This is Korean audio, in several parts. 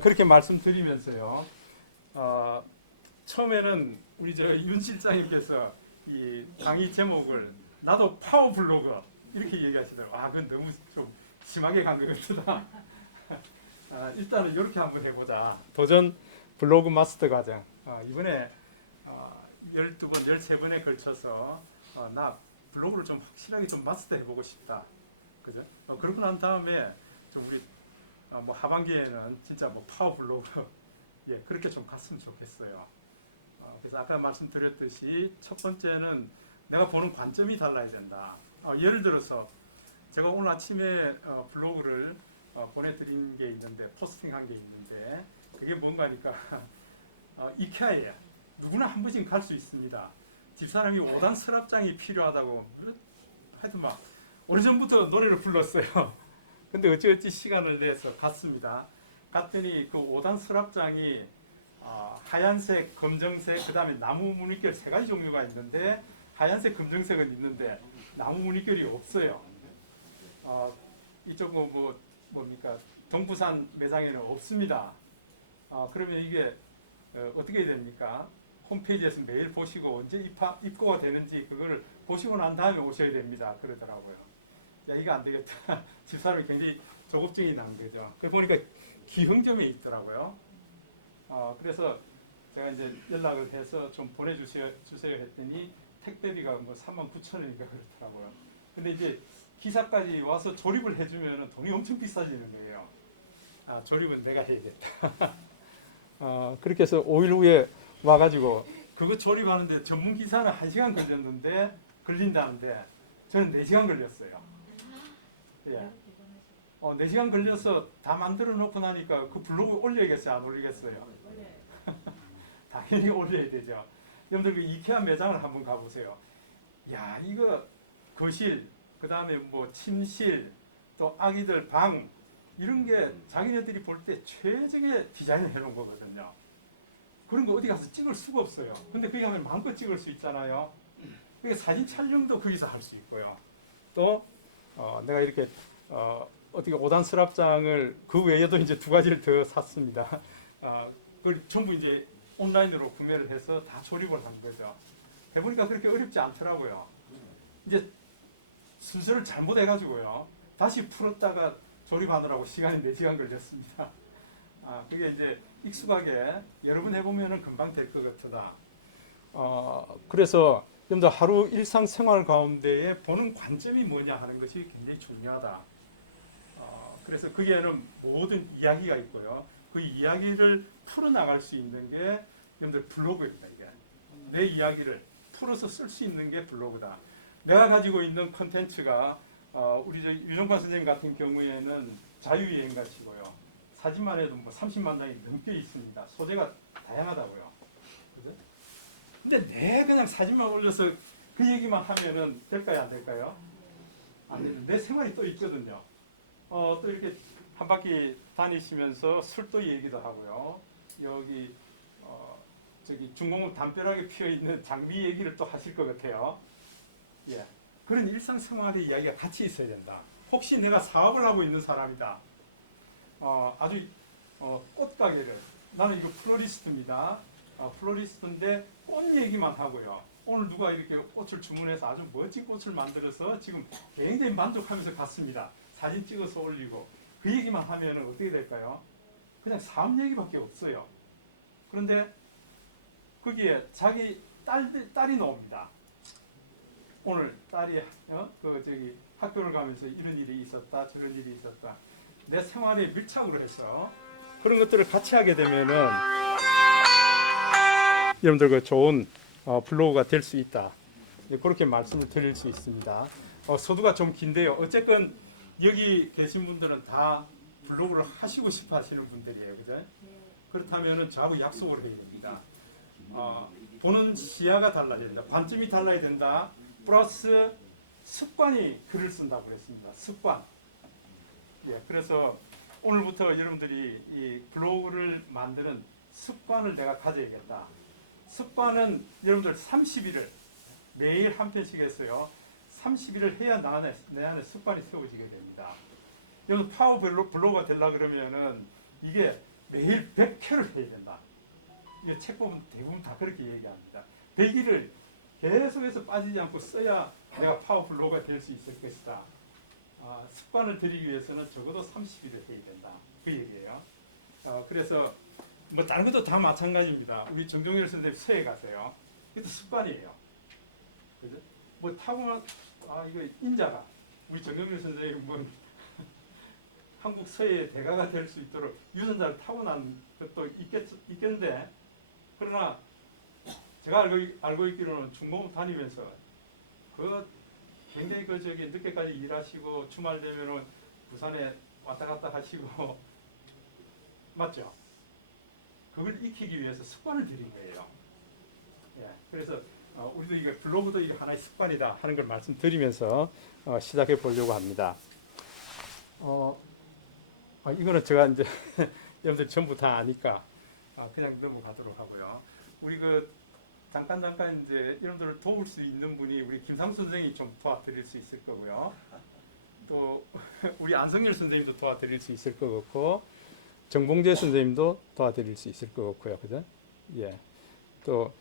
그렇게 말씀드리면서요. 처음에는 우리 윤 실장님께서 이 강의 제목을 나도 파워 블로그 이렇게 얘기하시더라고요. 그건 너무 좀 심하게 간 것 같다. 일단은 이렇게 한번 해보자. 도전 블로그 마스터 과정. 이번에 12번, 13번에 걸쳐서 나 블로그를 좀 확실하게 좀 마스터 해보고 싶다. 그죠? 그러고 난 다음에 좀 우리 뭐 하반기에는 진짜 뭐 파워 블로그 예, 그렇게 좀 갔으면 좋겠어요. 그래서 아까 말씀드렸듯이 첫 번째는 내가 보는 관점이 달라야 된다. 예를 들어서 제가 오늘 아침에 블로그를 보내드린 게 있는데 포스팅한 게 있는데 그게 뭔가 하니까 이케아에 누구나 한 번씩 갈 수 있습니다. 집사람이 5단 서랍장이 필요하다고 하여튼 막 오래전부터 노래를 불렀어요. 근데 어찌어찌 시간을 내서 갔습니다. 갔더니 그 5단 서랍장이 하얀색, 검정색, 그 다음에 나무 무늬결 세 가지 종류가 있는데 하얀색, 검정색은 있는데 나무 무늬결이 없어요. 이쪽 뭡니까? 동부산 매장에는 없습니다. 그러면 이게 어떻게 됩니까? 홈페이지에서 매일 보시고 언제 입고가 되는지 그거를 보시고 난 다음에 오셔야 됩니다. 그러더라고요. 야, 이거 안 되겠다. 집사람이 굉장히 조급증이 난 거죠. 그 보니까 기흥점에 있더라고요. 그래서 제가 이제 연락을 해서 좀 보내주세요 했더니 택배비가 뭐 39,000원인가 그렇더라고요. 근데 이제 기사까지 와서 조립을 해주면 돈이 엄청 비싸지는 거예요. 조립은 내가 해야겠다. 그렇게 해서 5일 후에 와가지고 그거 조립하는데 전문 기사는 1시간 걸린다는데 저는 4시간 걸렸어요. 예. 4시간 걸려서 다 만들어 놓고 나니까 그 블로그 올려야겠어요? 안 올리겠어요? 당연히 올려야 되죠. 여러분들 그 이케아 매장을 한번 가보세요. 야, 이거 거실, 그 다음에 뭐 침실, 또 아기들 방 이런 게 자기네들이 볼 때 최적의 디자인을 해놓은 거거든요. 그런 거 어디 가서 찍을 수가 없어요. 근데 거기 가면 마음껏 찍을 수 있잖아요. 그게 사진 촬영도 거기서 할 수 있고요. 또 내가 이렇게 어떻게 5단 서랍장을 그 외에도 이제 2가지를 더 샀습니다. 그걸 전부 이제 온라인으로 구매를 해서 다 조립을 한 거죠. 해보니까 그렇게 어렵지 않더라고요. 이제 순서를 잘못해가지고요. 다시 풀었다가 조립하느라고 시간이 4시간 걸렸습니다. 그게 이제 익숙하게 여러 번 해보면 금방 될 것 같다. 그래서 좀 더 하루 일상생활 가운데에 보는 관점이 뭐냐 하는 것이 굉장히 중요하다. 그래서 거기에는 모든 이야기가 있고요. 그 이야기를 풀어나갈 수 있는 게 여러분들 블로그입니다. 이게. 내 이야기를 풀어서 쓸 수 있는 게 블로그다. 내가 가지고 있는 컨텐츠가 우리 유정관 선생님 같은 경우에는 자유여행가시고요. 사진만 해도 뭐 30만 장이 넘게 있습니다. 소재가 다양하다고요. 그죠? 근데 내 그냥 사진만 올려서 그 얘기만 하면은 될까요? 안 될까요? 안 되는데 내 생활이 또 있거든요. 또 이렇게 한 바퀴 다니시면서 술도 얘기도 하고요. 여기 저기 중공업 담벼락에 피어 있는 장미 얘기를 또 하실 것 같아요. 예, 그런 일상생활의 이야기가 같이 있어야 된다. 혹시 내가 사업을 하고 있는 사람이다. 아주 꽃가게를 나는 이거 플로리스트입니다. 플로리스트인데 꽃 얘기만 하고요. 오늘 누가 이렇게 꽃을 주문해서 아주 멋진 꽃을 만들어서 지금 굉장히 만족하면서 갔습니다. 사진 찍어서 올리고 그 얘기만 하면 어떻게 될까요? 그냥 사업 얘기밖에 없어요. 그런데 거기에 자기 딸이 나옵니다. 오늘 딸이 학교를 가면서 이런 일이 있었다, 저런 일이 있었다. 내 생활에 밀착으로 해서 그런 것들을 같이 하게 되면은 여러분들 그 좋은 블로그가 될 수 있다. 그렇게 말씀을 드릴 수 있습니다. 서두가 좀 긴데요. 어쨌든 여기 계신 분들은 다 블로그를 하시고 싶어 하시는 분들이에요. 그죠? 그렇다면은 저하고 약속을 해야 됩니다. 보는 시야가 달라야 된다. 관점이 달라야 된다. 플러스 습관이 글을 쓴다고 그랬습니다. 습관. 예, 그래서 오늘부터 여러분들이 이 블로그를 만드는 습관을 내가 가져야겠다. 습관은 여러분들 30일을 매일 한 편씩 했어요. 30일을 해야 내 안에 습관이 세워지게 됩니다. 여러분 파워 블로거가 되려고 그러면은 이게 매일 목표를 해야 된다. 이 책 보면 대부분 다 그렇게 얘기합니다. 100일을 계속해서 빠지지 않고 써야 내가 파워블로거가 될 수 있을 것이다. 습관을 들이기 위해서는 적어도 30일을 해야 된다. 그 얘기예요. 그래서 뭐 다른 것도 다 마찬가지입니다. 우리 정종일 선생님 서예 가세요. 이것도 습관이에요. 그죠? 뭐 타고만 이거 인자가 우리 정종일 선생님 뭐 한국 서예 대가가 될 수 있도록 유전자를 타고난 것도 있겠는데, 그러나 제가 알고 있기로는 중공업 다니면서 굉장히 늦게까지 일하시고 주말 되면은 부산에 왔다 갔다 하시고 맞죠? 그걸 익히기 위해서 습관을 들인 거예요. 예, 그래서 우리도 이게 블로그도 이게 하나의 습관이다 하는 걸 말씀드리면서 시작해 보려고 합니다. 이거는 제가 이제 여러분들 전부 다 아니까 그냥 넘어가도록 하고요. 우리 잠깐 이제 여러분들을 도울 수 있는 분이 우리 김상수 선생님이 좀 도와드릴 수 있을 거고요. 또 우리 안성열 선생님도 도와드릴 수 있을 것 같고, 정봉재 선생님도 도와드릴 수 있을 것 같고요. 그죠? 예. 또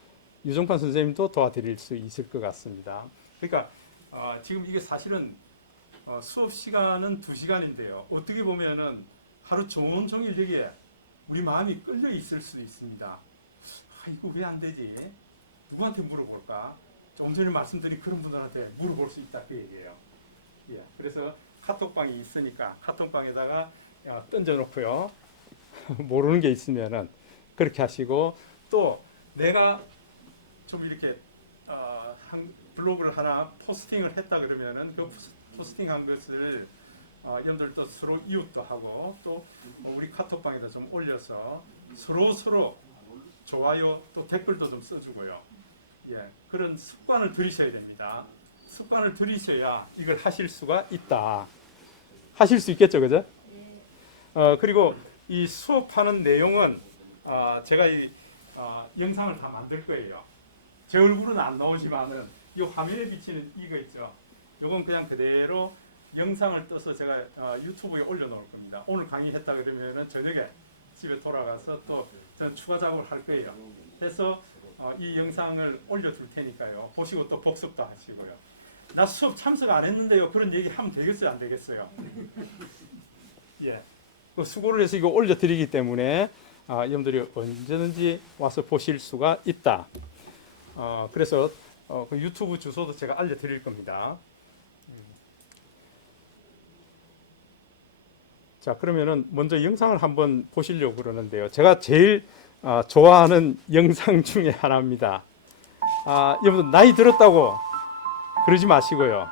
유정판 선생님도 도와드릴 수 있을 것 같습니다. 그러니까 지금 이게 사실은 수업 시간은 2시간인데요. 어떻게 보면은 하루 종일 여기에 우리 마음이 끌려 있을 수도 있습니다. 이거 왜 안 되지? 누구한테 물어볼까? 좀 전에 말씀드린 그런 분들한테 물어볼 수 있다 그 얘기예요. 예. 그래서 카톡방이 있으니까 카톡방에다가 던져놓고요. 모르는 게 있으면은 그렇게 하시고, 또 내가 좀 이렇게 블로그를 하나 포스팅을 했다 그러면은 그 포스팅한 것을 여러분들도 서로 이웃도 하고 또 우리 카톡방에다 좀 올려서 서로 좋아요 또 댓글도 좀 써주고요. 예, 그런 습관을 들이셔야 됩니다. 습관을 들이셔야 이걸 하실 수가 있다. 하실 수 있겠죠, 그죠? 그리고 이 수업하는 내용은 제가 이 영상을 다 만들 거예요. 제 얼굴은 안 나오지만은 이 화면에 비치는 이거 있죠. 이건 그냥 그대로 영상을 떠서 제가 유튜브에 올려놓을 겁니다. 오늘 강의했다 그러면은 저녁에 집에 돌아가서 또 저는 추가 작업을 할 거예요. 그래서 이 영상을 올려둘 테니까요. 보시고 또 복습도 하시고요. 나 수업 참석 안 했는데요. 그런 얘기 하면 되겠어요, 안 되겠어요? 예. 수고를 해서 이거 올려드리기 때문에 여러분들이 언제든지 와서 보실 수가 있다. 그래서 그 유튜브 주소도 제가 알려드릴 겁니다. 자, 그러면은 먼저 영상을 한번 보시려고 그러는데요. 제가 제일 좋아하는 영상 중에 하나입니다. 여러분 나이 들었다고 그러지 마시고요.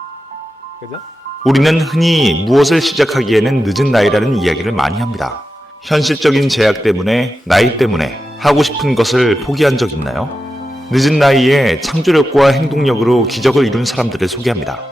그죠? 우리는 흔히 무엇을 시작하기에는 늦은 나이라는 이야기를 많이 합니다. 현실적인 제약 때문에, 나이 때문에 하고 싶은 것을 포기한 적 있나요? 늦은 나이에 창조력과 행동력으로 기적을 이룬 사람들을 소개합니다.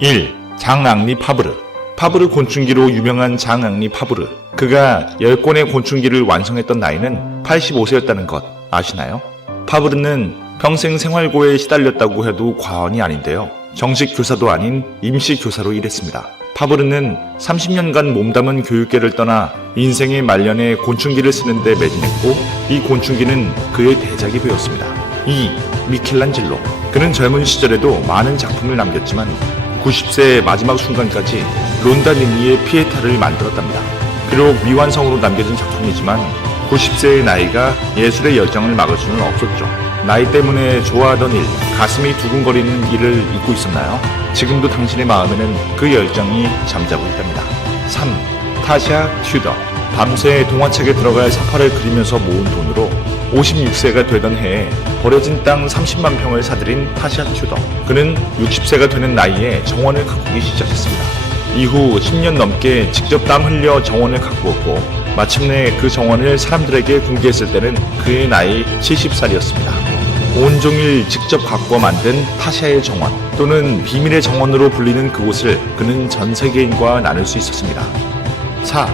1. 장앙리 파브르. 파브르 곤충기로 유명한 장앙리 파브르. 그가 10권의 곤충기를 완성했던 나이는 85세였다는 것 아시나요? 파브르는 평생 생활고에 시달렸다고 해도 과언이 아닌데요. 정식 교사도 아닌 임시 교사로 일했습니다. 파브르는 30년간 몸담은 교육계를 떠나 인생의 말년에 곤충기를 쓰는데 매진했고, 이 곤충기는 그의 대작이 되었습니다. 2. 미켈란젤로. 그는 젊은 시절에도 많은 작품을 남겼지만 90세의 마지막 순간까지 론다니니의 피에타를 만들었답니다. 비록 미완성으로 남겨진 작품이지만 90세의 나이가 예술의 열정을 막을 수는 없었죠. 나이 때문에 좋아하던 일, 가슴이 두근거리는 일을 잊고 있었나요? 지금도 당신의 마음에는 그 열정이 잠자고 있답니다. 3. 타샤 튜더. 밤새 동화책에 들어갈 사파를 그리면서 모은 돈으로 56세가 되던 해에 버려진 땅 30만 평을 사들인 타샤 튜더. 그는 60세가 되는 나이에 정원을 가꾸기 시작했습니다. 이후 10년 넘게 직접 땀 흘려 정원을 가꾸었고, 마침내 그 정원을 사람들에게 공개했을 때는 그의 나이 70살이었습니다. 온종일 직접 가꾸어 만든 타샤의 정원, 또는 비밀의 정원으로 불리는 그곳을 그는 전 세계인과 나눌 수 있었습니다. 4.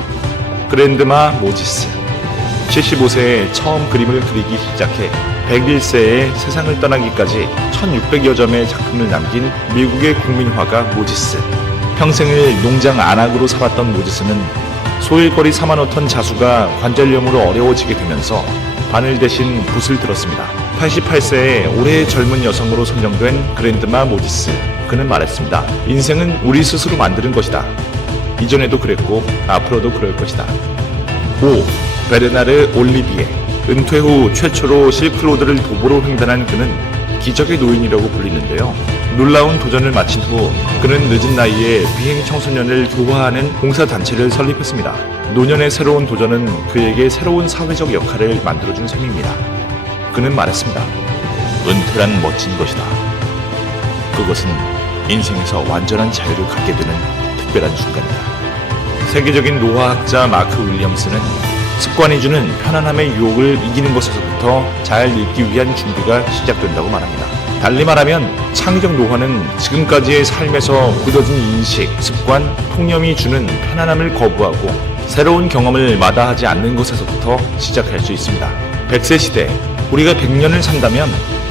그랜드마 모지스. 75세에 처음 그림을 그리기 시작해 101세에 세상을 떠나기까지 1600여 점의 작품을 남긴 미국의 국민화가 모지스. 평생을 농장 안악으로 살았던 모지스는 소일거리 4만 5톤 자수가 관절염으로 어려워지게 되면서 바늘 대신 붓을 들었습니다. 88세의 올해의 젊은 여성으로 선정된 그랜드마 모디스. 그는 말했습니다. 인생은 우리 스스로 만드는 것이다. 이전에도 그랬고 앞으로도 그럴 것이다. 5. 베르나르 올리비에. 은퇴 후 최초로 실크로드를 도보로 횡단한 그는 기적의 노인이라고 불리는데요. 놀라운 도전을 마친 후 그는 늦은 나이에 비행 청소년을 교화하는 봉사단체를 설립했습니다. 노년의 새로운 도전은 그에게 새로운 사회적 역할을 만들어준 셈입니다. 그는 말했습니다. 은퇴란 멋진 것이다. 그것은 인생에서 완전한 자유를 갖게 되는 특별한 순간이다. 세계적인 노화학자 마크 윌리엄스는 습관이 주는 편안함의 유혹을 이기는 것에서부터 잘 읽기 위한 준비가 시작된다고 말합니다. 달리 말하면 창의적 노화는 지금까지의 삶에서 굳어진 인식, 습관, 통념이 주는 편안함을 거부하고 새로운 경험을 마다하지 않는 것에서부터 시작할 수 있습니다. 100세 시대, 우리가 100년을 산다면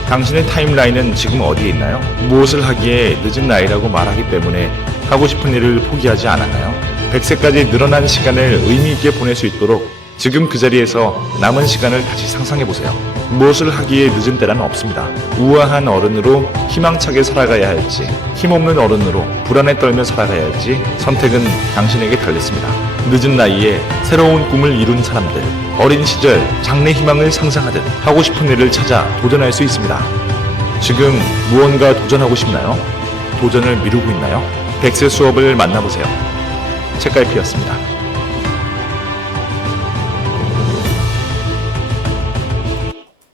당신의 타임라인은 지금 어디에 있나요? 무엇을 하기에 늦은 나이라고 말하기 때문에 하고 싶은 일을 포기하지 않았나요? 100세까지 늘어난 시간을 의미 있게 보낼 수 있도록 지금 그 자리에서 남은 시간을 다시 상상해보세요. 무엇을 하기에 늦은 때란 없습니다. 우아한 어른으로 희망차게 살아가야 할지, 힘없는 어른으로 불안에 떨며 살아가야 할지 선택은 당신에게 달렸습니다. 늦은 나이에 새로운 꿈을 이룬 사람들, 어린 시절 장래 희망을 상상하듯 하고 싶은 일을 찾아 도전할 수 있습니다. 지금 무언가 도전하고 싶나요? 도전을 미루고 있나요? 100세 수업을 만나보세요. 책갈피였습니다.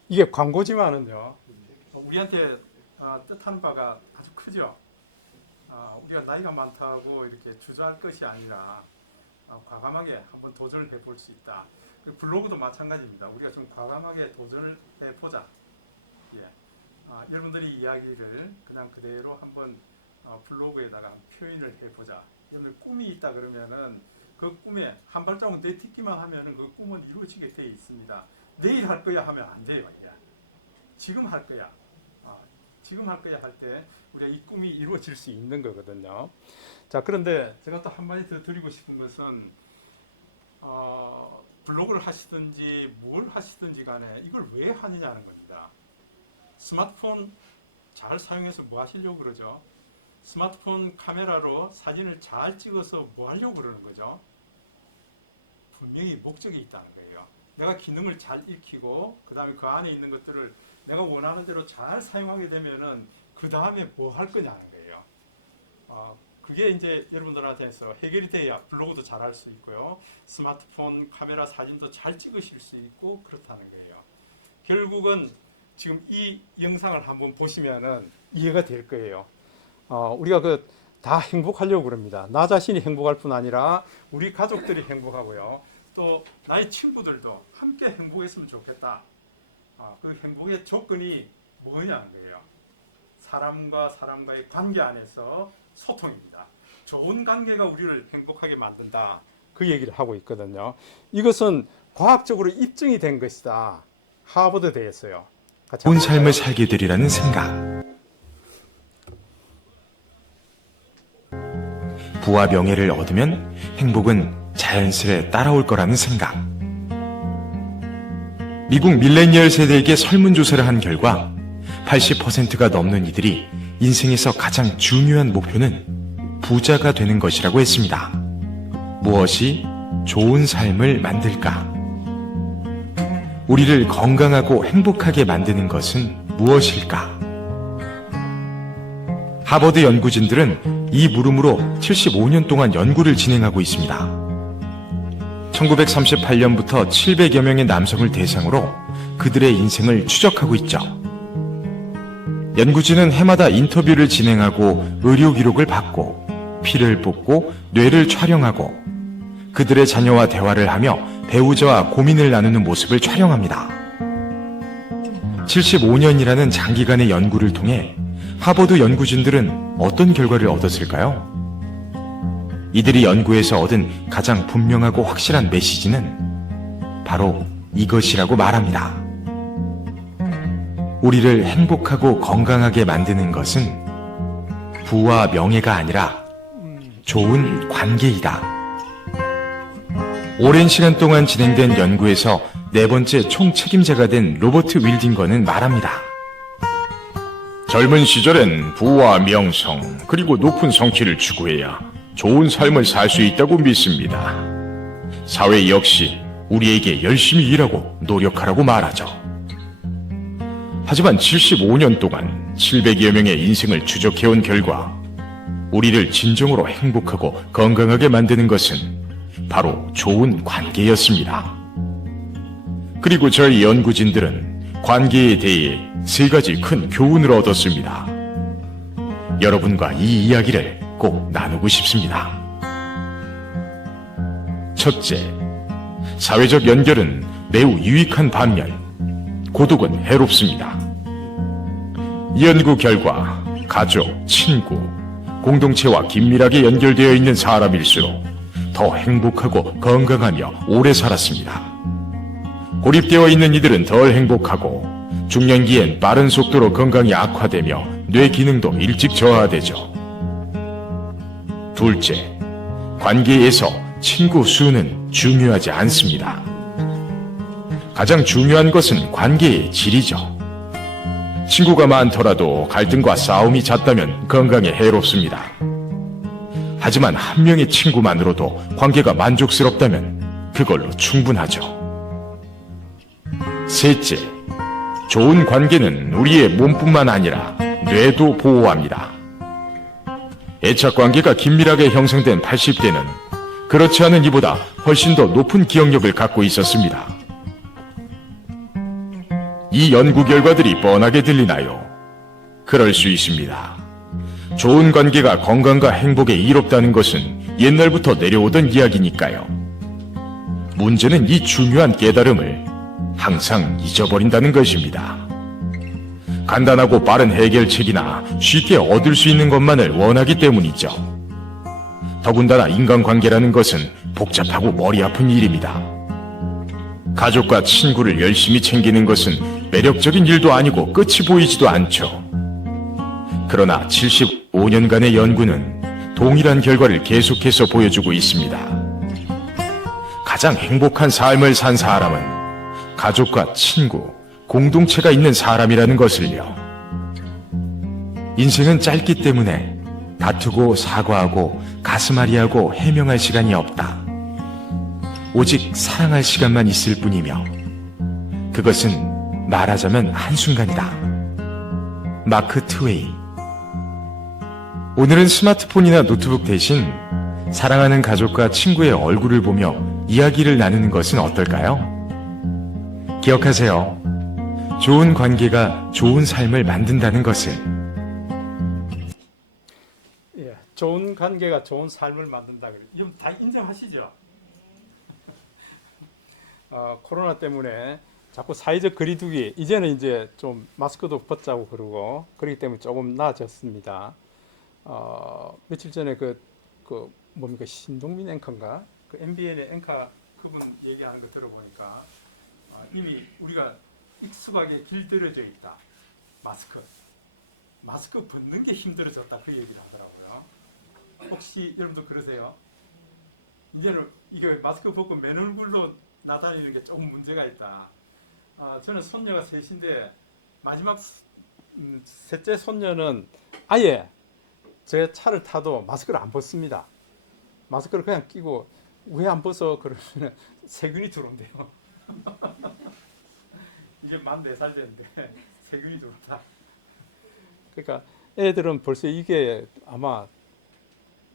이게 광고지만은요, 우리한테 뜻하는 바가 아주 크죠. 우리가 나이가 많다고 이렇게 주저할 것이 아니라 과감하게 한번 도전을 해볼 수 있다. 블로그도 마찬가지입니다. 우리가 좀 과감하게 도전을 해보자. 예. 여러분들이 이야기를 그냥 그대로 한번 블로그에다가 표현을 해보자. 여러분들 꿈이 있다 그러면은 그 꿈에 한 발자국 내딛기만 하면은 그 꿈은 이루어지게 돼 있습니다. 내일 할 거야 하면 안 돼요. 예. 지금 할 거야. 지금 할 거야 할 때 우리가 이 꿈이 이루어질 수 있는 거거든요. 자, 그런데 제가 또 한마디 더 드리고 싶은 것은 블로그를 하시든지 뭘 하시든지 간에 이걸 왜 하느냐는 겁니다. 스마트폰 잘 사용해서 뭐 하시려고 그러죠? 스마트폰 카메라로 사진을 잘 찍어서 뭐 하려고 그러는 거죠? 분명히 목적이 있다는 거예요. 내가 기능을 잘 익히고 그 다음에 그 안에 있는 것들을 내가 원하는 대로 잘 사용하게 되면은 그 다음에 뭐 할 거냐는 거예요. 그게 이제 여러분들한테서 해결이 돼야 블로그도 잘 할 수 있고요. 스마트폰 카메라 사진도 잘 찍으실 수 있고 그렇다는 거예요. 결국은 지금 이 영상을 한번 보시면은 이해가 될 거예요. 우리가 다 행복하려고 그럽니다. 나 자신이 행복할 뿐 아니라 우리 가족들이 행복하고요. 또 나의 친구들도 함께 행복했으면 좋겠다. 그 행복의 조건이 뭐냐는 거예요. 사람과 사람과의 관계 안에서 소통입니다. 좋은 관계가 우리를 행복하게 만든다. 그 얘기를 하고 있거든요. 이것은 과학적으로 입증이 된 것이다. 하버드 대에서요. 좋은 삶을 살게 되리라는 생각. 부와 명예를 얻으면 행복은 자연스레 따라올 거라는 생각. 미국 밀레니얼 세대에게 설문조사를 한 결과 80%가 넘는 이들이 인생에서 가장 중요한 목표는 부자가 되는 것이라고 했습니다. 무엇이 좋은 삶을 만들까? 우리를 건강하고 행복하게 만드는 것은 무엇일까? 하버드 연구진들은 이 물음으로 75년 동안 연구를 진행하고 있습니다. 1938년부터 700여 명의 남성을 대상으로 그들의 인생을 추적하고 있죠. 연구진은 해마다 인터뷰를 진행하고 의료 기록을 받고 피를 뽑고 뇌를 촬영하고 그들의 자녀와 대화를 하며 배우자와 고민을 나누는 모습을 촬영합니다. 75년이라는 장기간의 연구를 통해 하버드 연구진들은 어떤 결과를 얻었을까요? 이들이 연구에서 얻은 가장 분명하고 확실한 메시지는 바로 이것이라고 말합니다. 우리를 행복하고 건강하게 만드는 것은 부와 명예가 아니라 좋은 관계이다. 오랜 시간 동안 진행된 연구에서 네 번째 총 책임자가 된 로버트 윌딩거는 말합니다. 젊은 시절엔 부와 명성, 그리고 높은 성취를 추구해야 좋은 삶을 살 수 있다고 믿습니다. 사회 역시 우리에게 열심히 일하고 노력하라고 말하죠. 하지만 75년 동안 700여 명의 인생을 추적해온 결과 우리를 진정으로 행복하고 건강하게 만드는 것은 바로 좋은 관계였습니다. 그리고 저희 연구진들은 관계에 대해 세 가지 큰 교훈을 얻었습니다. 여러분과 이 이야기를 꼭 나누고 싶습니다. 첫째, 사회적 연결은 매우 유익한 반면 고독은 해롭습니다. 연구 결과 가족, 친구, 공동체와 긴밀하게 연결되어 있는 사람일수록 더 행복하고 건강하며 오래 살았습니다. 고립되어 있는 이들은 덜 행복하고 중년기엔 빠른 속도로 건강이 악화되며 뇌 기능도 일찍 저하되죠. 둘째, 관계에서 친구 수는 중요하지 않습니다. 가장 중요한 것은 관계의 질이죠. 친구가 많더라도 갈등과 싸움이 잦다면 건강에 해롭습니다. 하지만 한 명의 친구만으로도 관계가 만족스럽다면 그걸로 충분하죠. 셋째, 좋은 관계는 우리의 몸뿐만 아니라 뇌도 보호합니다. 애착 관계가 긴밀하게 형성된 80대는 그렇지 않은 이보다 훨씬 더 높은 기억력을 갖고 있었습니다. 이 연구 결과들이 뻔하게 들리나요? 그럴 수 있습니다. 좋은 관계가 건강과 행복에 이롭다는 것은 옛날부터 내려오던 이야기니까요. 문제는 이 중요한 깨달음을 항상 잊어버린다는 것입니다. 간단하고 빠른 해결책이나 쉽게 얻을 수 있는 것만을 원하기 때문이죠. 더군다나 인간관계라는 것은 복잡하고 머리 아픈 일입니다. 가족과 친구를 열심히 챙기는 것은 매력적인 일도 아니고 끝이 보이지도 않죠. 그러나 75년간의 연구는 동일한 결과를 계속해서 보여주고 있습니다. 가장 행복한 삶을 산 사람은 가족과 친구, 공동체가 있는 사람이라는 것을요. 인생은 짧기 때문에 다투고 사과하고 가슴앓이하고 해명할 시간이 없다. 오직 사랑할 시간만 있을 뿐이며 그것은 말하자면 한순간이다. 마크 트웨이. 오늘은 스마트폰이나 노트북 대신 사랑하는 가족과 친구의 얼굴을 보며 이야기를 나누는 것은 어떨까요? 기억하세요. 좋은 관계가 좋은 삶을 만든다는 것을. 예, 좋은 관계가 좋은 삶을 만든다. 이건 다 인정하시죠? 코로나 때문에 자꾸 사회적 거리두기, 이제는 이제 좀 마스크도 벗자고 그러고 그렇기 때문에 조금 나아졌습니다. 며칠 전에 뭡니까 신동민 앵커인가 그 MBN의 앵커 그분 얘기하는 거 들어보니까 이미 우리가 익숙하게 길들여져 있다. 마스크 벗는 게 힘들어졌다 그 얘기를 하더라고요. 혹시 여러분도 그러세요? 이제는 이게 마스크 벗고 맨 얼굴로 나다니는 게 조금 문제가 있다. 저는 손녀가 셋인데 마지막 셋째 손녀는 아예 제 차를 타도 마스크를 안 벗습니다. 마스크를 그냥 끼고 왜 안 벗어? 그러면 세균이 들어온대요. 이제 만 4살 됐는데 세균이 들어온다. 그러니까 애들은 벌써 이게 아마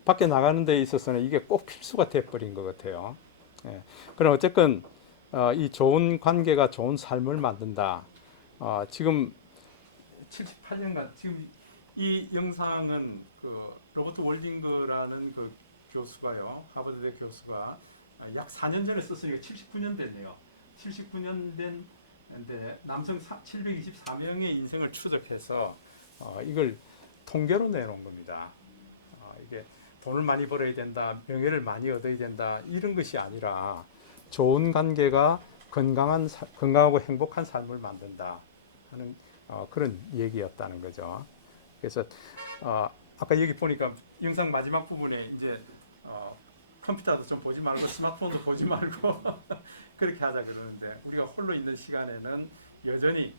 밖에 나가는 데 있어서는 이게 꼭 필수가 돼버린 것 같아요. 예. 그럼 어쨌건 이 좋은 관계가 좋은 삶을 만든다. 지금 78년간 지금 이 영상은 그 로버트 월딩거라는 그 교수가요, 하버드대 교수가 약 4년 전에 썼으니까 79년 됐네요. 79년 된데 남성 724명의 인생을 추적해서 이걸 통계로 내놓은 겁니다. 이게 돈을 많이 벌어야 된다, 명예를 많이 얻어야 된다 이런 것이 아니라 좋은 관계가 건강하고 행복한 삶을 만든다 하는 그런 얘기였다는 거죠. 그래서 아까 여기 보니까 영상 마지막 부분에 이제 컴퓨터도 좀 보지 말고 스마트폰도 보지 말고 그렇게 하자 그러는데 우리가 홀로 있는 시간에는 여전히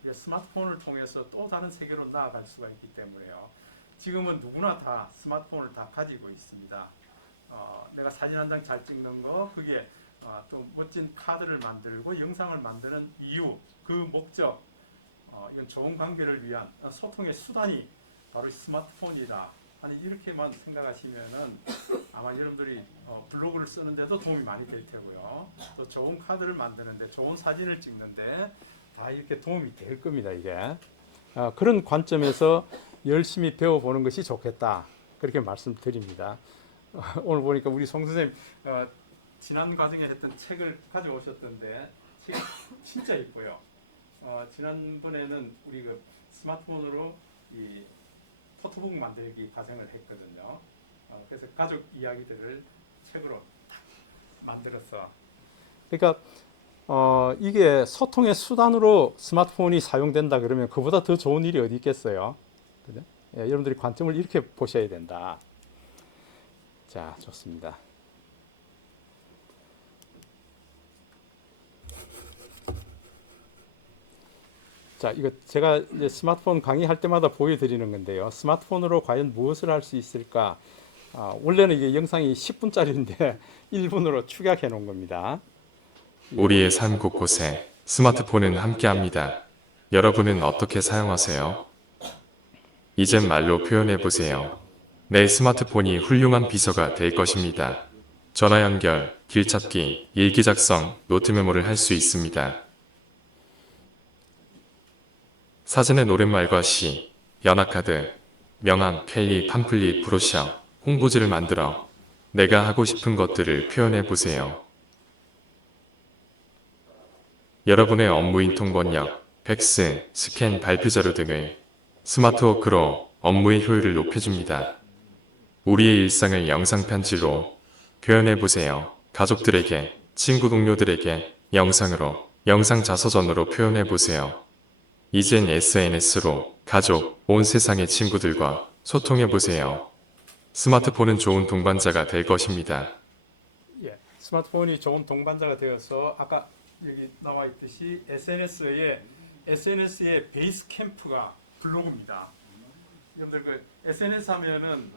우리가 스마트폰을 통해서 또 다른 세계로 나아갈 수가 있기 때문에요. 지금은 누구나 다 스마트폰을 다 가지고 있습니다. 내가 사진 한 장 잘 찍는 거, 그게 또 멋진 카드를 만들고 영상을 만드는 이유, 그 목적, 이건 좋은 관계를 위한 소통의 수단이 바로 스마트폰이다. 아니 이렇게만 생각하시면은 아마 여러분들이 블로그를 쓰는데도 도움이 많이 될 테고요. 또 좋은 카드를 만드는데, 좋은 사진을 찍는데 다 이렇게 도움이 될 겁니다. 이게 그런 관점에서 열심히 배워보는 것이 좋겠다. 그렇게 말씀드립니다. 오늘 보니까 우리 송 선생님 지난 과정에 했던 책을 가져오셨던데 책이 진짜 예뻐요. 지난번에는 우리 그 스마트폰으로 이 포토북 만들기 과정을 했거든요. 그래서 가족 이야기들을 책으로 만들어서, 그러니까 이게 소통의 수단으로 스마트폰이 사용된다 그러면 그보다 더 좋은 일이 어디 있겠어요? 그죠? 예, 여러분들이 관점을 이렇게 보셔야 된다. 자, 좋습니다. 자, 이거 제가 이제 스마트폰 강의할 때마다 보여드리는 건데요. 스마트폰으로 과연 무엇을 할 수 있을까? 원래는 이게 영상이 10분짜리인데 1분으로 축약해 놓은 겁니다. 우리의 삶 곳곳에 스마트폰은 함께합니다. 여러분은 어떻게 사용하세요? 이젠 말로 표현해보세요. 내 스마트폰이 훌륭한 비서가 될 것입니다. 전화 연결, 길 찾기, 일기 작성, 노트 메모를 할 수 있습니다. 사전의 노랫말과 시, 연합카드, 명함, 캘리, 팜플릿, 브로셔, 홍보지를 만들어 내가 하고 싶은 것들을 표현해보세요. 여러분의 업무인 통번역, 팩스, 스캔, 발표자료 등을 스마트워크로 업무의 효율을 높여줍니다. 우리의 일상을 영상편지로 표현해보세요. 가족들에게, 친구 동료들에게 영상으로, 영상 자서전으로 표현해보세요. 이젠 SNS로 가족, 온 세상의 친구들과 소통해보세요. 스마트폰은 좋은 동반자가 될 것입니다. 예, 스마트폰이 좋은 동반자가 되어서 아까 여기 나와 있듯이 SNS의 베이스 캠프가 블로그입니다. 여러분들 그 SNS 하면은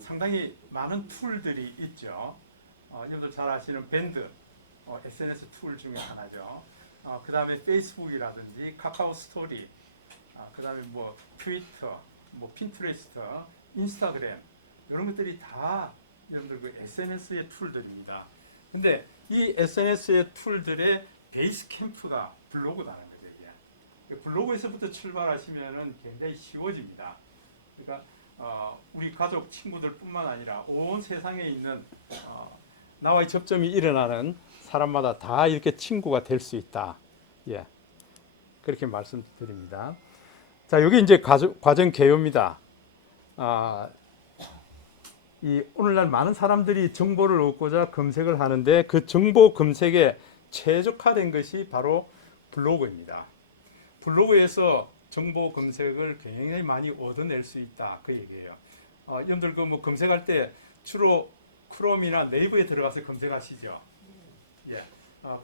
상당히 많은 툴들이 있죠. 여러분들 잘 아시는 밴드, SNS 툴 중에 하나죠. 그 다음에 페이스북이라든지 카카오 스토리, 그 다음에 뭐 트위터, 뭐 핀트레스트, 인스타그램, 이런 것들이 다 여러분들 그 SNS의 툴들입니다. 근데 이 SNS의 툴들의 베이스 캠프가 블로그라는 거죠. 이게. 블로그에서부터 출발하시면은 굉장히 쉬워집니다. 그러니까 우리 가족, 친구들뿐만 아니라 온 세상에 있는 나와의 접점이 일어나는 사람마다 다 이렇게 친구가 될 수 있다. 예, 그렇게 말씀드립니다. 자, 여기 이제 과정 개요입니다. 이 오늘날 많은 사람들이 정보를 얻고자 검색을 하는데 그 정보 검색에 최적화된 것이 바로 블로그입니다. 블로그에서 정보 검색을 굉장히 많이 얻어낼 수 있다, 그 얘기예요. 여러분들 그 뭐 검색할 때 주로 크롬이나 네이버에 들어가서 검색하시죠. 예.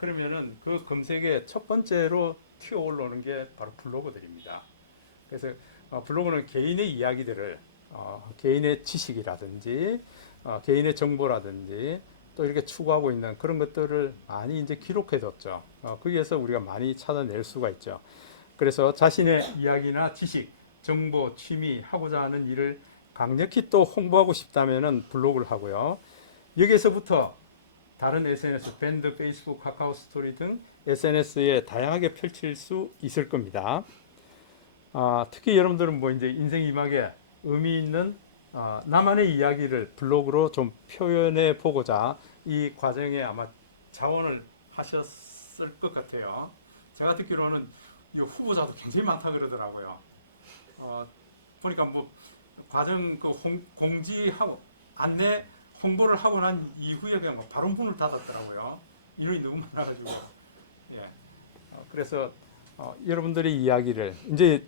그러면은 그 검색에 첫 번째로 튀어 올라오는 게 바로 블로그들입니다. 그래서 블로그는 개인의 이야기들을 개인의 지식이라든지 개인의 정보라든지 또 이렇게 추구하고 있는 그런 것들을 많이 이제 기록해뒀죠. 거기에서 우리가 많이 찾아낼 수가 있죠. 그래서 자신의 이야기나 지식, 정보, 취미, 하고자 하는 일을 강력히 또 홍보하고 싶다면은 블로그를 하고요. 여기에서부터 다른 SNS, 밴드, 페이스북, 카카오 스토리 등 SNS에 다양하게 펼칠 수 있을 겁니다. 특히 여러분들은 뭐 이제 인생 이막에 의미 있는 나만의 이야기를 블로그로 좀 표현해 보고자 이 과정에 아마 자원을 하셨을 것 같아요. 제가 듣기로는 이 후보자도 굉장히 많다 그러더라고요. 보니까 뭐 과정 그 공지하고 안내 홍보를 하고 난 이후에 그냥 뭐 바로 문을 닫았더라고요. 인원이 너무 많아가지고. 예. 그래서 여러분들의 이야기를 이제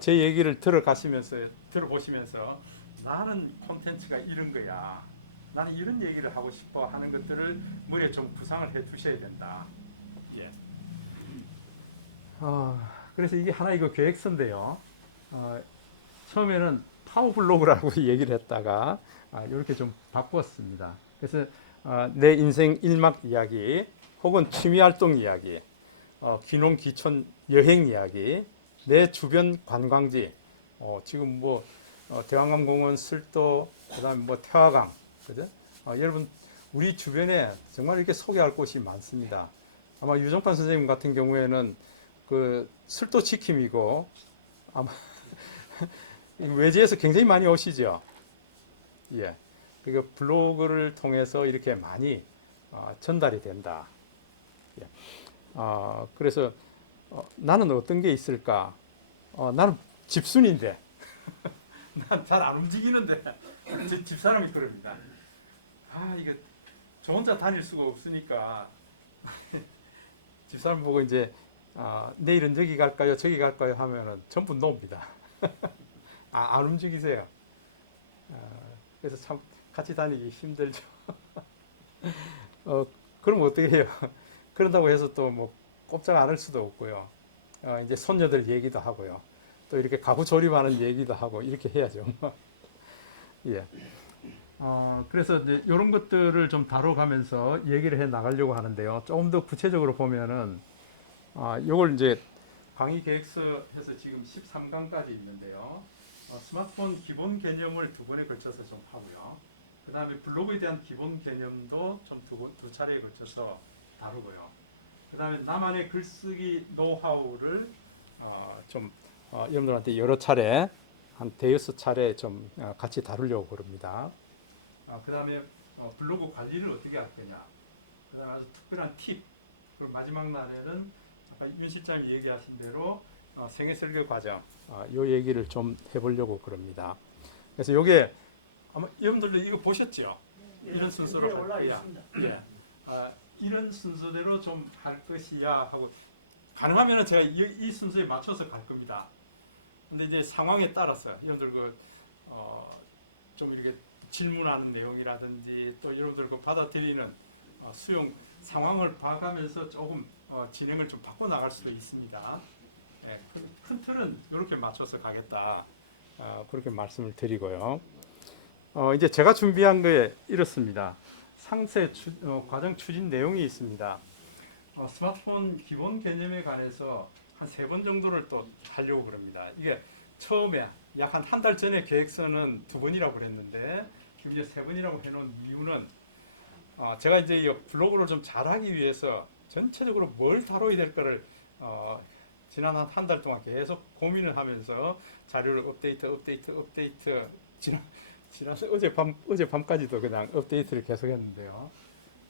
제 얘기를 들어보시면서 나는 콘텐츠가 이런 거야. 나는 이런 얘기를 하고 싶어 하는 것들을 머리에 좀 구상을 해 두셔야 된다. 예. 그래서 이게 하나 이거 계획서인데요. 처음에는 파워블로그라고 얘기를 했다가 이렇게 좀 바꿨습니다. 그래서 내 인생 일막 이야기 혹은 취미활동 이야기, 귀농 귀촌 여행 이야기, 내 주변 관광지, 지금 뭐 대왕암공원, 술도, 그다음에 뭐 태화강, 그죠? 여러분 우리 주변에 정말 이렇게 소개할 곳이 많습니다. 아마 유정판 선생님 같은 경우에는 그 술도 지킴이고 아마 외지에서 굉장히 많이 오시죠. 예, 그 블로그를 통해서 이렇게 많이 전달이 된다. 예. 그래서 나는 어떤 게 있을까? 나는 집순인데 난 잘 안 움직이는데 제 집사람이 그럽니다. 이거 저 혼자 다닐 수가 없으니까 집사람 보고 이제 내일은 여기 갈까요, 저기 갈까요 하면은 전부 놉니다. 안 움직이세요. 그래서 참 같이 다니기 힘들죠. 그럼 어떻게 해요? 그런다고 해서 또 뭐 꼼짝 안 할 수도 없고요. 이제 손녀들 얘기도 하고요. 또 이렇게 가구 조립하는 얘기도 하고 이렇게 해야죠. 예. 그래서 이제 이런 것들을 좀 다뤄가면서 얘기를 해 나가려고 하는데요. 조금 더 구체적으로 보면은 요걸 이제 강의 계획서 해서 지금 13강까지 있는데요. 스마트폰 기본 개념을 두 번에 걸쳐서 좀 하고요. 그 다음에 블로그에 대한 기본 개념도 좀 두 차례에 걸쳐서 다루고요. 그 다음에 나만의 글쓰기 노하우를 좀 여러분들한테 여러 차례, 한 대여섯 차례 좀 같이 다루려고 그럽니다. 그 다음에 블로그 관리를 어떻게 할 거냐. 그 다음에 아주 특별한 팁. 그리고 마지막 날에는 아까 윤 실장이 얘기하신 대로 생애 설계 과정, 요 얘기를 좀 해보려고 그럽니다. 그래서 요게 아마 여러분들도 이거 보셨죠? 이런 순서로 올라 있습니다. 예. 이런 순서대로 좀 할 것이야 하고 가능하면은 제가 이 순서에 맞춰서 갈 겁니다. 근데 이제 상황에 따라서 여러분들 좀 이렇게 질문하는 내용이라든지 또 여러분들 받아들이는 수용 상황을 봐가면서 조금 진행을 좀 바꿔 나갈 수도 있습니다. 예, 큰 틀은 이렇게 맞춰서 가겠다. 그렇게 말씀을 드리고요. 이제 제가 준비한 거에 이렇습니다. 상세 과정 추진 내용이 있습니다. 스마트폰 기본 개념에 관해서 한 3번 정도를 또 하려고 그럽니다. 이게 처음에 약 한 달 전에 계획서는 2번이라고 그랬는데 지금 이제 3번이라고 해놓은 이유는 제가 이제 이 블로그를 좀 잘하기 위해서 전체적으로 뭘 다뤄야 될까를 지난 한 달 동안 계속 고민을 하면서 자료를 업데이트 지난 어젯밤까지도 그냥 업데이트를 계속했는데요.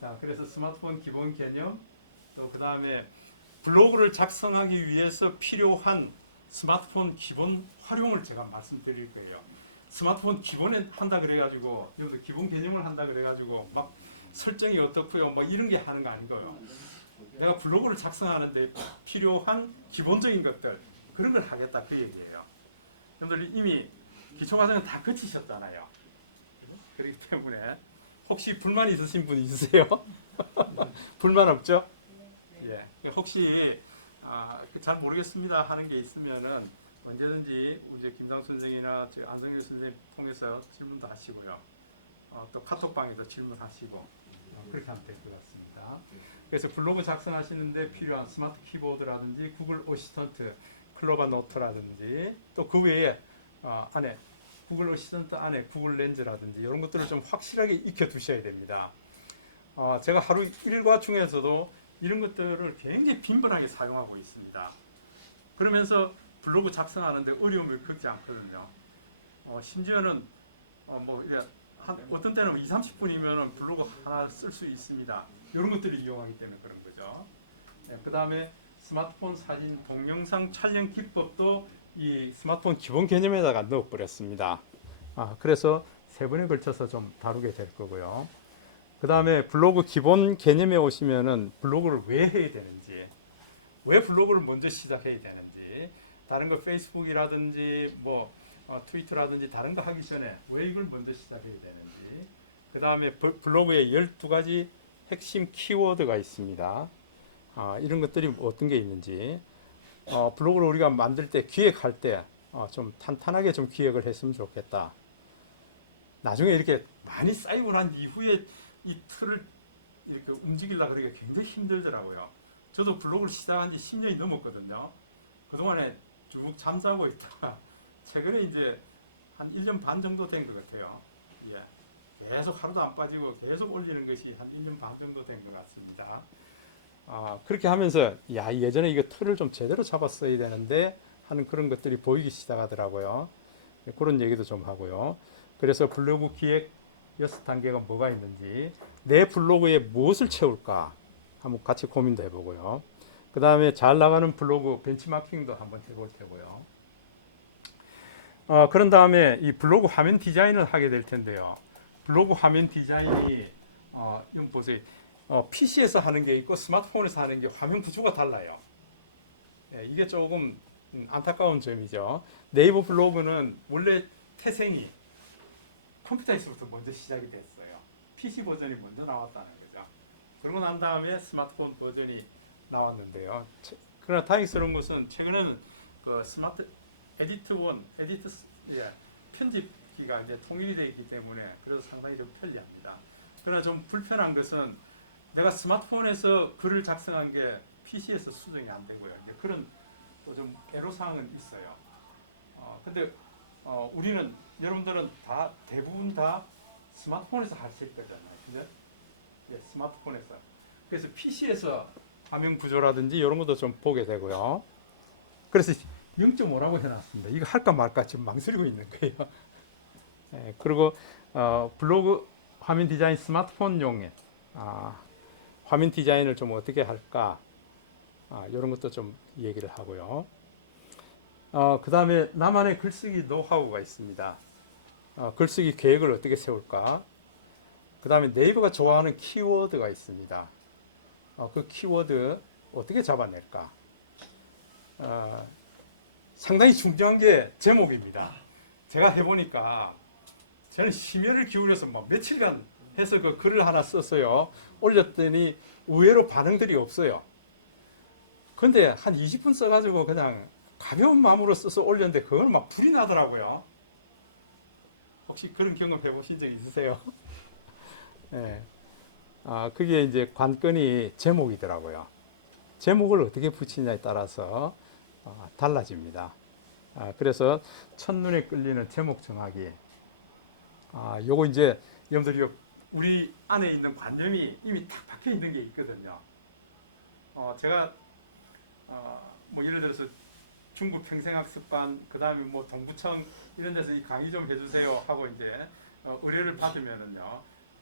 자, 그래서 스마트폰 기본 개념, 또 그 다음에 블로그를 작성하기 위해서 필요한 스마트폰 기본 활용을 제가 말씀드릴 거예요. 스마트폰 기본에 한다 그래가지고 여러분들 기본 개념을 한다 그래가지고 막 설정이 어떻고요, 막 이런 게 하는 거 아니고요. 내가 블로그를 작성하는데 필요한 기본적인 것들 그런 걸 하겠다 그 얘기예요. 여러분들 이미 기초 과정은 다 거치셨잖아요. 그렇기 때문에 혹시 불만 있으신 분 있으세요? 불만 없죠? 예. 혹시 잘 모르겠습니다 하는 게 있으면은 언제든지 이제 김당 선생이나 안성일 선생님 통해서 질문도 하시고요. 또 카톡방에도 질문하시고 그렇게 하면 될 것 같습니다. 그래서 블로그 작성하시는데 필요한 스마트 키보드라든지 구글 어시스턴트, 클로바 노트라든지 또 그 외에 안에 구글 어시스턴트 안에 구글 렌즈라든지 이런 것들을 좀 확실하게 익혀 두셔야 됩니다. 제가 하루 일과 중에서도 이런 것들을 굉장히 빈번하게 사용하고 있습니다. 그러면서 블로그 작성하는데 어려움을 겪지 않거든요. 심지어는 어떤 때는 20-30분이면 블로그 하나 쓸 수 있습니다. 이런 것들을 이용하기 때문에 그런 거죠. 네, 그 다음에 스마트폰 사진 동영상 촬영 기법도 이 스마트폰 기본 개념에다가 넣어버렸습니다. 그래서 3번에 걸쳐서 좀 다루게 될 거고요. 그 다음에 블로그 기본 개념에 오시면은 블로그를 왜 해야 되는지, 왜 블로그를 먼저 시작해야 되는지, 다른 거 페이스북이라든지 뭐 트위터라든지 다른 거 하기 전에 왜 이걸 먼저 시작해야 되는지, 그 다음에 블로그에 12가지 핵심 키워드가 있습니다. 이런 것들이 어떤 게 있는지, 블로그를 우리가 만들 때, 기획할 때 좀 탄탄하게 좀 기획을 했으면 좋겠다. 나중에 이렇게 많이 쌓이고 난 이후에 이 틀을 이렇게 움직이려고 그러기가 굉장히 힘들더라고요. 저도 블로그를 시작한 지 10년이 넘었거든요. 그동안에 쭉 잠자고 있다가 최근에 이제 한 1년 반 정도 된 것 같아요. 예. 계속 하루도 안 빠지고 계속 올리는 것이 한 1년 반 정도 된 것 같습니다. 그렇게 하면서 야, 예전에 이거 틀을 좀 제대로 잡았어야 되는데 하는 그런 것들이 보이기 시작하더라고요. 그런 얘기도 좀 하고요. 그래서 블로그 기획 6단계가 뭐가 있는지, 내 블로그에 무엇을 채울까 한번 같이 고민도 해보고요. 그 다음에 잘 나가는 블로그 벤치마킹도 한번 해볼 테고요. 그런 다음에 이 블로그 화면 디자인을 하게 될 텐데요. 블로그 화면 디자인이 이거 보세요. PC에서 하는 게 있고 스마트폰에서 하는 게 화면 구조가 달라요. 이게 조금 안타까운 점이죠. 네이버 블로그는 원래 태생이 컴퓨터에서부터 먼저 시작이 됐어요. PC 버전이 먼저 나왔다는 거죠. 그러고 난 다음에 스마트폰 버전이 나왔는데요. 그러나 다행스러운 것은 최근에는 그 스마트 에디트 편집기가 이제 통일이 되어 있기 때문에 그래서 상당히 좀 편리합니다. 그러나 좀 불편한 것은 내가 스마트폰에서 글을 작성한 게 PC에서 수정이 안 되고요. 이제 그런 또 좀 애로사항은 있어요. 근데 우리는, 여러분들은 대부분 다 스마트폰에서 하실 거잖아요. 그죠? 예, 스마트폰에서. 그래서 PC에서 화면 구조라든지 이런 것도 좀 보게 되고요. 그래서 0.5라고 해놨습니다. 이거 할까 말까 지금 망설이고 있는 거예요. 예, 그리고 블로그 화면 디자인 스마트폰용에 화면 디자인을 좀 어떻게 할까, 이런 것도 좀 얘기를 하고요. 그 다음에 나만의 글쓰기 노하우가 있습니다. 글쓰기 계획을 어떻게 세울까. 그 다음에 네이버가 좋아하는 키워드가 있습니다. 그 키워드 어떻게 잡아낼까. 상당히 중요한 게 제목입니다. 제가 해보니까 저는 심혈을 기울여서 막 며칠간 해서 그 글을 하나 썼어요. 올렸더니 의외로 반응들이 없어요. 근데 한 20분 써가지고 그냥 가벼운 마음으로 써서 올렸는데 그걸 막 불이 나더라고요. 혹시 그런 경험 해보신 적 있으세요? 네. 그게 이제 관건이 제목이더라고요. 제목을 어떻게 붙이냐에 따라서 달라집니다. 그래서 첫눈에 끌리는 제목 정하기. 요거 이제 여러분들이 우리 안에 있는 관념이 이미 딱 박혀 있는 게 있거든요. 제가 뭐 예를 들어서 중국 평생학습반, 그 다음에 뭐 동부청 이런 데서 이 강의 좀 해주세요 하고 이제 의뢰를 받으면은요,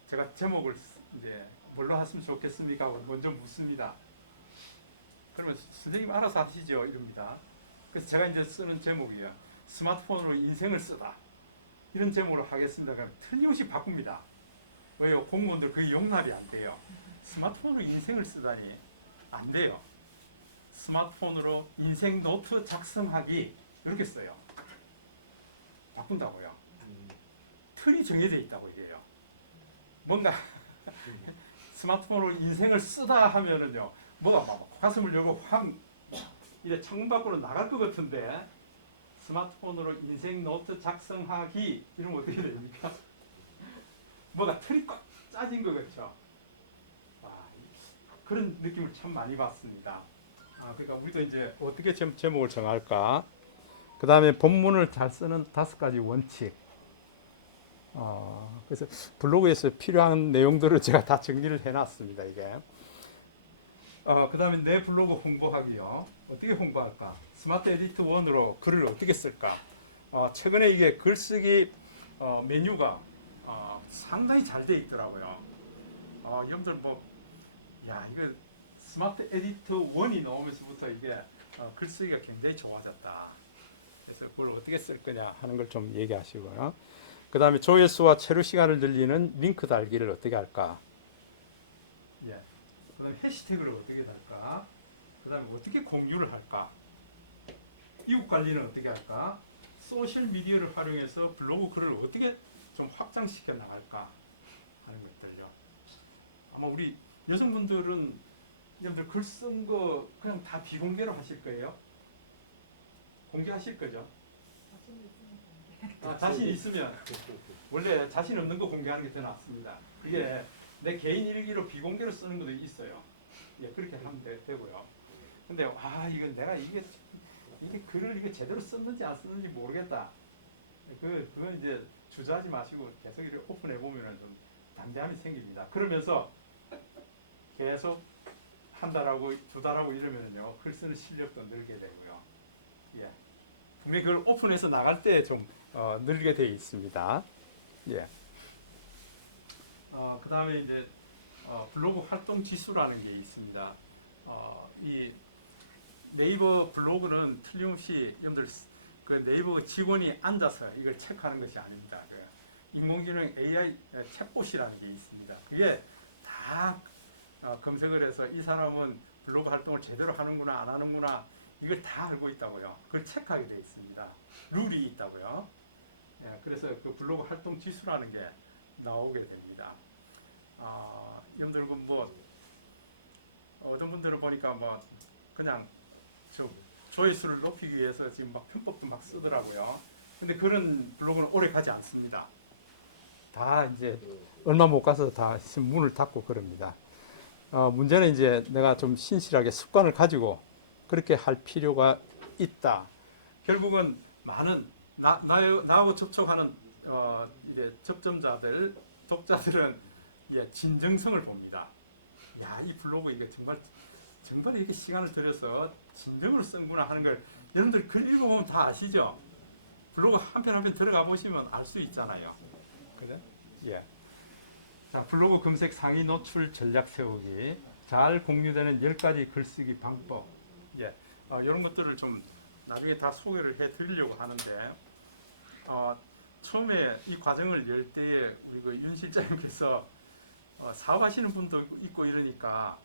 제가 제목을 이제 뭘로 했으면 좋겠습니까 하고 먼저 묻습니다. 그러면 선생님 알아서 하시죠 이럽니다. 그래서 제가 이제 쓰는 제목이에요. 스마트폰으로 인생을 쓰다. 이런 제목으로 하겠습니다. 그럼 틀림없이 바꿉니다. 왜요? 공무원들 거의 용납이 안 돼요. 스마트폰으로 인생을 쓰다니 안 돼요. 스마트폰으로 인생 노트 작성하기 이렇게 써요. 바꾼다고요. 틀이 정해져 있다고 이게요. 뭔가 스마트폰으로 인생을 쓰다 하면은요, 뭐가 막 가슴을 열고 확 이제 창문 밖으로 나갈 것 같은데, 스마트폰으로 인생 노트 작성하기 이러면 어떻게 됩니까? 뭐가 틀이 꽉 짜진 것 같죠. 그런 느낌을 참 많이 받습니다. 그러니까 우리도 이제 어떻게 제목을 정할까. 그 다음에 본문을 잘 쓰는 5가지 원칙. 그래서 블로그에서 필요한 내용들을 제가 다 정리를 해놨습니다. 이게. 그 다음에 내 블로그 홍보하기요. 어떻게 홍보할까? 스마트 에디트 1으로 글을 어떻게 쓸까? 최근에 이게 글쓰기 메뉴가 상당히 잘 돼 있더라고요. 여러분들 이거 스마트 에디터 1이 나오면서부터 이게 글쓰기가 굉장히 좋아졌다. 그래서 그걸 어떻게 쓸 거냐 하는 걸 좀 얘기하시고요. 그 다음에 조회수와 체류 시간을 늘리는 링크 달기를 어떻게 할까? 예. 그 다음에 해시태그를 어떻게 달까? 그 다음에 어떻게 공유를 할까? 이웃 관리는 어떻게 할까? 소셜 미디어를 활용해서 블로그 글을 어떻게 좀 확장시켜 나갈까 하는 것들요. 아마 우리 여성분들은 여러분들 글 쓴 거 그냥 다 비공개로 하실 거예요? 공개하실 거죠? 자신 있으면 원래 자신 없는 거 공개하는 게 더 낫습니다. 이게 내 개인 일기로 비공개로 쓰는 것도 있어요. 예, 그렇게 하면 되고요. 근데 이건 내가 이게 글을 이게 제대로 썼는지 안 썼는지 모르겠다. 그건 이제 주저하지 마시고 계속 이렇게 오픈해 보면은 좀 담대함이 생깁니다. 그러면서 계속 한 달하고 두 달하고 이러면은요 글 쓰는 실력도 늘게 되고요. 예, 분명히 그걸 오픈해서 나갈 때 좀 늘게 되어 있습니다. 예. 그 다음에 이제 블로그 활동 지수라는 게 있습니다. 이 네이버 블로그는 틀림없이 여러분들 그 네이버 직원이 앉아서 이걸 체크하는 것이 아닙니다. 그 인공지능 AI 챗봇이라는 게 있습니다. 그게 다 검색을 해서 이 사람은 블로그 활동을 제대로 하는구나 안 하는구나 이걸 다 알고 있다고요. 그걸 체크하게 되어 있습니다. 룰이 있다고요. 예, 그래서 그 블로그 활동 지수라는 게 나오게 됩니다. 여러분들 뭐 어떤 분들은 보니까 뭐 그냥 조회수를 높이기 위해서 지금 막 편법도 막 쓰더라고요. 근데 그런 블로그는 오래 가지 않습니다. 다 이제 얼마 못 가서 다 문을 닫고 그럽니다. 문제는 이제 내가 좀 신실하게 습관을 가지고 그렇게 할 필요가 있다. 결국은 많은 나하고 접촉하는 이제 접점자들, 독자들은 이제 진정성을 봅니다. 야, 이 블로그 이게 정말 이렇게 시간을 들여서 진정으로 쓴구나 하는 걸 여러분들 글 읽어보면 다 아시죠? 블로그 한 편 한 편 들어가 보시면 알 수 있잖아요. 그래? 예. 자, 블로그 검색 상위 노출 전략 세우기, 잘 공유되는 10가지 글쓰기 방법. 예. 이런 것들을 좀 나중에 다 소개를 해 드리려고 하는데, 처음에 이 과정을 열 때에 우리 그 윤 실장님께서 사업하시는 분도 있고 이러니까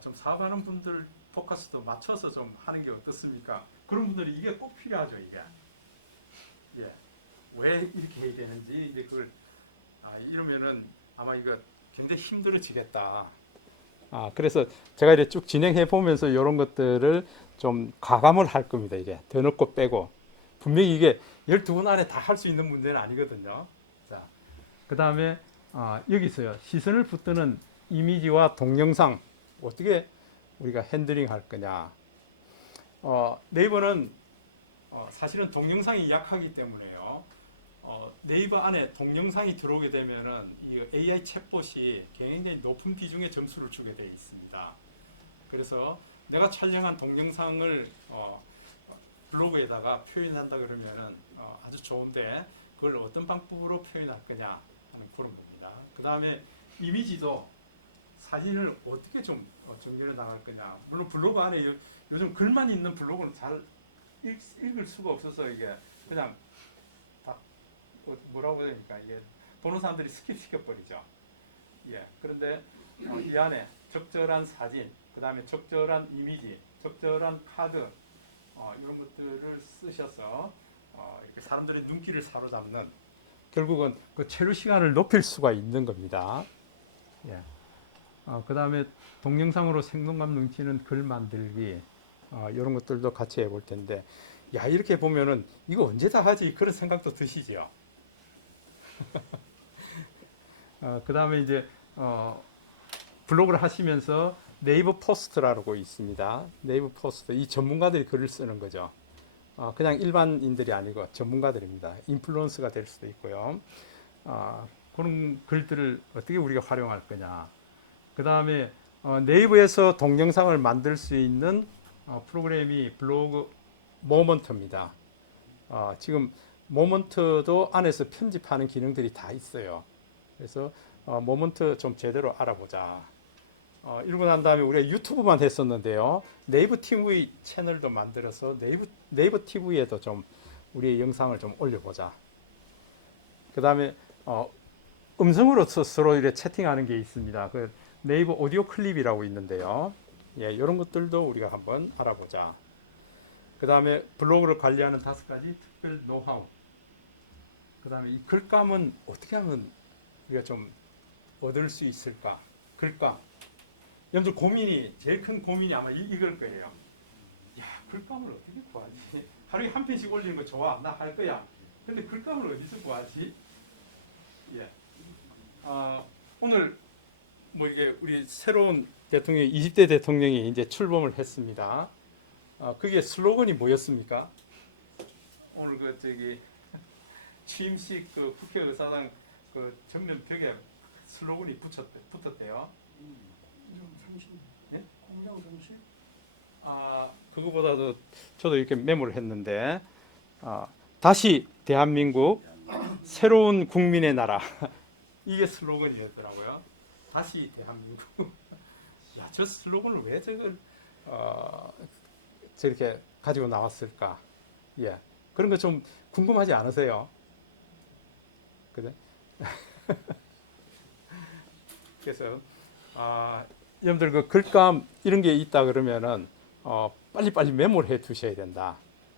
좀 사업하는 분들 포커스도 맞춰서 좀 하는 게 어떻습니까? 그런 분들이 이게 꼭 필요하죠, 이게. 예. 왜 이렇게 해야 되는지, 이제 그걸, 이러면은 아마 이거 굉장히 힘들어지겠다. 그래서 제가 이렇게 쭉 진행해 보면서 이런 것들을 좀 가감을 할 겁니다, 이게. 더 넣고 빼고. 분명히 이게 12분 안에 다 할 수 있는 문제는 아니거든요. 자, 그 다음에, 여기 있어요. 시선을 붙드는 이미지와 동영상. 어떻게 우리가 핸들링 할 거냐. 네이버는 사실은 동영상이 약하기 때문에요. 네이버 안에 동영상이 들어오게 되면은 이 AI 챗봇이 굉장히 높은 비중의 점수를 주게 되어 있습니다. 그래서 내가 촬영한 동영상을 블로그에다가 표현한다 그러면은 아주 좋은데 그걸 어떤 방법으로 표현할 거냐 하는 그런 겁니다. 그 다음에 이미지도 사진을 어떻게 좀 정렬해 나갈 거냐. 물론 블로그 안에 요즘 글만 있는 블로그는 잘 읽을 수가 없어서 이게 그냥 다 뭐라고 해야 됩니까? 이게 보는 사람들이 스킵시켜 버리죠. 예. 그런데 이 안에 적절한 사진, 그 다음에 적절한 이미지, 적절한 카드 이런 것들을 쓰셔서 이렇게 사람들의 눈길을 사로잡는 결국은 그 체류 시간을 높일 수가 있는 겁니다. 예. 그 다음에 동영상으로 생동감 넘치는 글 만들기 이런 것들도 같이 해볼 텐데, 야, 이렇게 보면은 이거 언제 다 하지 그런 생각도 드시죠. 그 다음에 이제 블로그를 하시면서 네이버 포스트라고 있습니다. 네이버 포스트, 이 전문가들이 글을 쓰는 거죠. 그냥 일반인들이 아니고 전문가들입니다. 인플루언서가 될 수도 있고요. 그런 글들을 어떻게 우리가 활용할 거냐. 그 다음에 네이버에서 동영상을 만들 수 있는 프로그램이 블로그 모먼트입니다. 지금 모먼트도 안에서 편집하는 기능들이 다 있어요. 그래서 모먼트 좀 제대로 알아보자. 이러고 난 다음에 우리가 유튜브만 했었는데요. 네이버 TV 채널도 만들어서 네이버 TV에도 좀 우리의 영상을 좀 올려보자. 그 다음에 음성으로 서로 이렇게 채팅하는 게 있습니다. 그 네이버 오디오 클립이라고 있는데요. 예, 이런 것들도 우리가 한번 알아보자. 그 다음에 블로그를 관리하는 5가지 특별 노하우. 그 다음에 이 글감은 어떻게 하면 우리가 좀 얻을 수 있을까? 글감. 여러분들 고민이, 제일 큰 고민이 아마 이걸 거예요. 야, 글감을 어떻게 구하지? 하루에 한 편씩 올리는 거 좋아. 나 할 거야. 근데 글감을 어디서 구하지? 예. 오늘 뭐 이게 우리 새로운 대통령, 20대 대통령이 이제 출범을 했습니다. 그게 슬로건이 뭐였습니까? 오늘 그 저기 취임식 그 국회의사당 그 정면 벽에 슬로건이 붙었대요. 예? 그거보다도 저도 이렇게 메모를 했는데, 다시 대한민국 새로운 국민의 나라. 이게 슬로건이었더라고요. 다시 대한민국. 야, 저 슬로건을 왜 저걸 저렇게 가지고 나왔을까? 예, 그런 거 좀 궁금하지 않으세요? 그래? 그래서 여러분들 그 글감 이런 게 있다 그러면은 빨리빨리 메모를 해 두셔야 된다.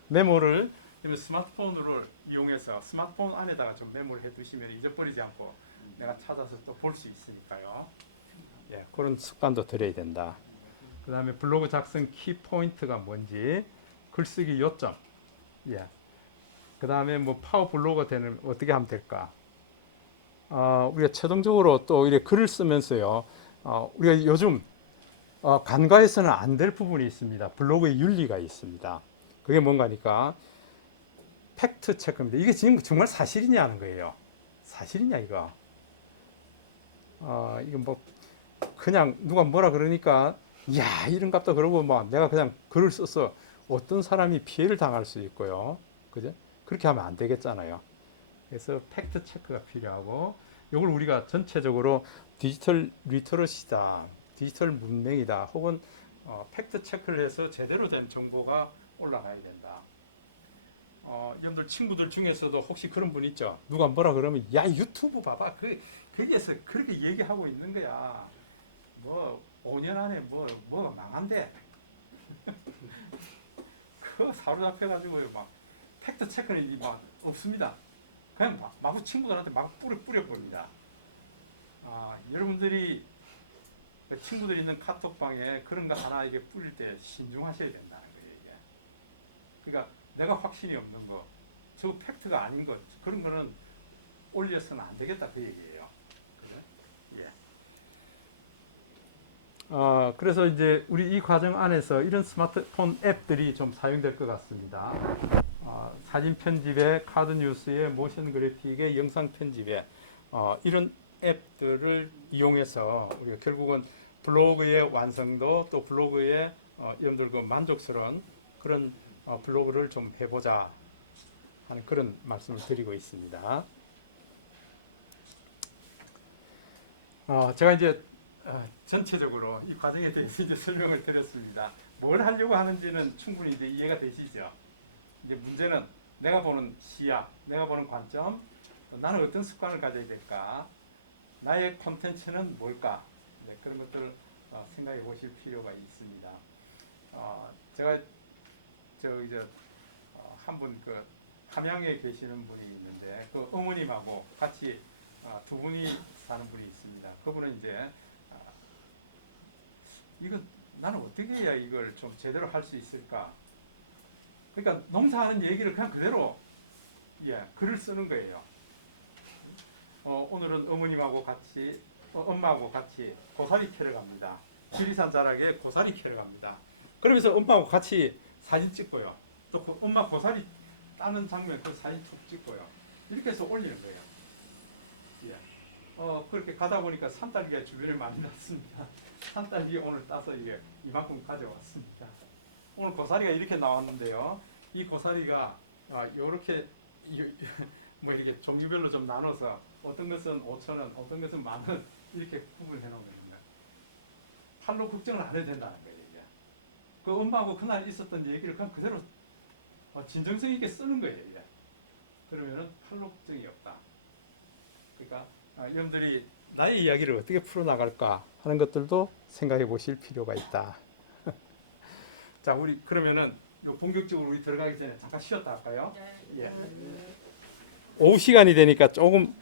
메모를 스마트폰을 이용해서 스마트폰 안에다가 좀 메모를 해 두시면 잊어버리지 않고 내가 찾아서 또 볼 수 있으니까요. 예, 그런 습관도 들여야 된다. 그 다음에 블로그 작성 키 포인트가 뭔지, 글쓰기 요점. 예. 그 다음에 뭐 파워 블로거 되는 어떻게 하면 될까? 우리가 최종적으로 또 이렇게 글을 쓰면서요. 우리가 요즘 간과해서는 안 될 부분이 있습니다. 블로그의 윤리가 있습니다. 그게 뭔가니까 팩트 체크입니다. 이게 지금 정말 사실이냐는 거예요. 사실이냐 이거? 이거 뭐 그냥 누가 뭐라 그러니까 야 이런갑다 그러고 막 내가 그냥 글을 써서 어떤 사람이 피해를 당할 수 있고요. 그죠? 그렇게 하면 안 되겠잖아요. 그래서 팩트 체크가 필요하고, 이걸 우리가 전체적으로 디지털 리터러시다, 디지털 문맹이다, 혹은 팩트 체크를 해서 제대로 된 정보가 올라가야 된다. 여러분들 친구들 중에서도 혹시 그런 분 있죠? 누가 뭐라 그러면 야 유튜브 봐봐, 거기에서 그렇게 얘기하고 있는 거야. 뭐 5년 안에 뭐가 망한대. 그거 사로잡혀가지고 막 팩트 체크는 막 없습니다. 그냥 마구 친구들한테 막 뿌려버립니다. 여러분들이 친구들 있는 카톡방에 그런 거 하나 이게 뿌릴 때 신중하셔야 된다는 거예요. 이게. 그러니까 내가 확신이 없는 거, 저 팩트가 아닌 것, 그런 거는 올려서는 안 되겠다 그 얘기예요. 그래? 예. 그래서 이제 우리 이 과정 안에서 이런 스마트폰 앱들이 좀 사용될 것 같습니다. 사진 편집에, 카드 뉴스에, 모션 그래픽에, 영상 편집에 이런 앱들을 이용해서 우리가 결국은 블로그의 완성도, 또 블로그의 여러분들 그 만족스러운 그런 블로그를 좀 해보자 하는 그런 말씀을 드리고 있습니다. 제가 이제 전체적으로 이 과정에 대해서 이제 설명을 드렸습니다. 뭘 하려고 하는지는 충분히 이제 이해가 되시죠? 이제 문제는 내가 보는 시야, 내가 보는 관점, 나는 어떤 습관을 가져야 될까? 나의 콘텐츠는 뭘까? 네, 그런 것들을 생각해 보실 필요가 있습니다. 제가 한 분 그 함양에 계시는 분이 있는데 그 어머님하고 같이 두 분이 사는 분이 있습니다. 그분은 이제 이거 나는 어떻게 해야 이걸 좀 제대로 할 수 있을까? 그러니까 농사하는 얘기를 그냥 그대로 글을 쓰는 거예요. 오늘은 어머님하고 같이 엄마하고 같이 고사리 캐러 갑니다. 지리산 자락에 고사리 캐러 갑니다. 그러면서 엄마하고 같이 사진 찍고요. 또 엄마 고사리 따는 장면 그 사진 툭 찍고요. 이렇게 해서 올리는 거예요. 그렇게 가다 보니까 산딸기가 주변에 많이 났습니다. 산딸기 오늘 따서 이게 이만큼 가져왔습니다. 오늘 고사리가 이렇게 나왔는데요. 이 고사리가 이렇게 뭐 이렇게 종류별로 좀 나눠서 어떤 것은 5,000원, 어떤 것은 10,000원 이렇게 구분해 놓은 겁니다. 팔로 걱정을 안 해도 된다는 거예요. 이게. 그 엄마하고 그날 있었던 얘기를 그냥 그대로 진정성 있게 쓰는 거예요. 이게. 그러면은 팔로 걱정이 없다. 그러니까 여러분들이 나의 이야기를 어떻게 풀어나갈까 하는 것들도 생각해 보실 필요가 있다. 자, 우리 그러면은 본격적으로 우리 들어가기 전에 잠깐 쉬었다 할까요? 예. 오후 시간이 되니까 조금